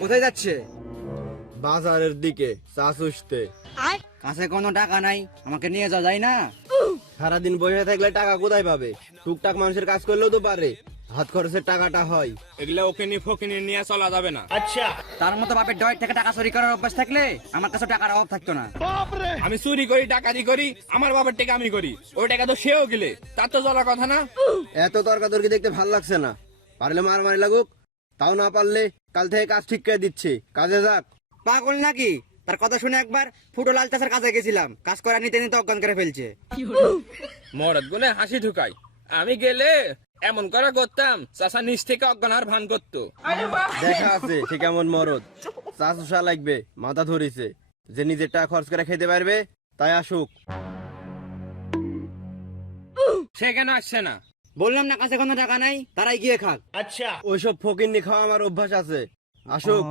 কোথায় যাচ্ছে? বাজারের দিকে চা চুষতে। কাছে কোনো টাকা নাই, আমাকে নিয়ে যাওয়া যায় না? সারাদিন বসে থাকলে টাকা কোথায় পাবে? টুকটাক মানুষের কাজ করলেও তো পারে, হাত খরচের টাকাটা হয়। এগুলা ওকে নিয়ে ফকিনি নিয়ে চলা যাবে না। তার মতো বাপের ডয়েট থেকে টাকা চুরি করার অভ্যাস থাকলে আমার কাছে টাকার অভাব থাকতো না। আমি চুরি করি, ডাকাতি করি, আমার বাবার টাকা আমি করি, ওই টাকা তো সেও গেলে, তার তো চলার কথা না। এত তর্কাতর্কি দেখতে ভাল লাগছে না। পারলে মারামারি লাগুক, তাও না পারলে কাল থেকে কাজ ঠিক করে দিচ্ছি, কাজে যাক। পাগল নাকি? তার কথা শুনে একবার ফুটো লাল চাষের কাছে গেছিলাম, কাজ করা নিতে নিতে অজ্ঞান করে ফেলছে। মরদ গুনে হাসি ঢুকাই, আমি গেলে এমন করা করতাম চাষা নিচ থেকে অজ্ঞান আর ভান করতো। দেখা আছে সে কেমন মরদ। চা চুষা লাগবে, মাথা ধরিছে। যে নিজের টাকা খরচ করে খেতে পারবে তাই আসুক। সে কেন আসছে না? বললাম না কাছে কোনো টাকা নাই, তারাই গিয়ে খাক। ওইসব ফকিন্নি খাওয়া আমার অভ্যাস আছে, আসুক।